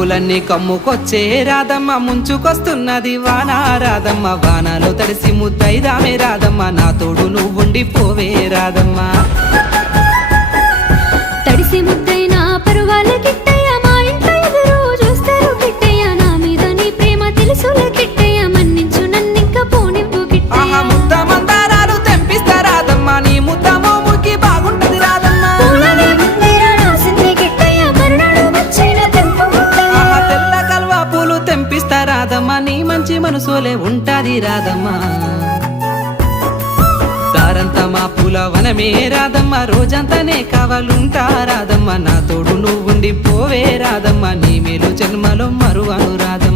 పూలన్నీ కమ్ముకొచ్చే రాధమ్మ ముంచుకొస్తున్నది వాన రాధమ్మ వానలో తడిసి ముద్దైదామే రాధమ్మ నా తోడు నువ్వుండి పోవే రాధమ్మ తడిసి ముద్దైనా పరువాల కిట్టయ్య మా ఇంట్లో ఎదురు చూస్తారు కిట్టయ్య నా మీద నీ ప్రేమ తెలుసులే కిట్టయ్య మన్నించు నన్నింక పోనివ్వు కిట్టయ్య ముద్ద మందారాలు తెంపిస్తా రాధమ్మ నీ ముద్ద మోముకి బాగుంటది రాధమ్మ పూలనే ముందేర రాసింది కిట్టయ్య మరునాడు వచ్చిన తెంపు ముద్దయ్య తెల్ల కల్వా పూలు తెంపిస్తా రాధమ్మ నీ మంచి మనసులే ఉంటాది రాధమ్మ దారంతా మా పూల వనమే రాధమ్మ రోజంతానే కావాలుంటా రాధమ్మ నా తోడు నువ్వుండి పోవే రాధమ్మ నీ మేలు జన్మలో మరువను రాధమ్మ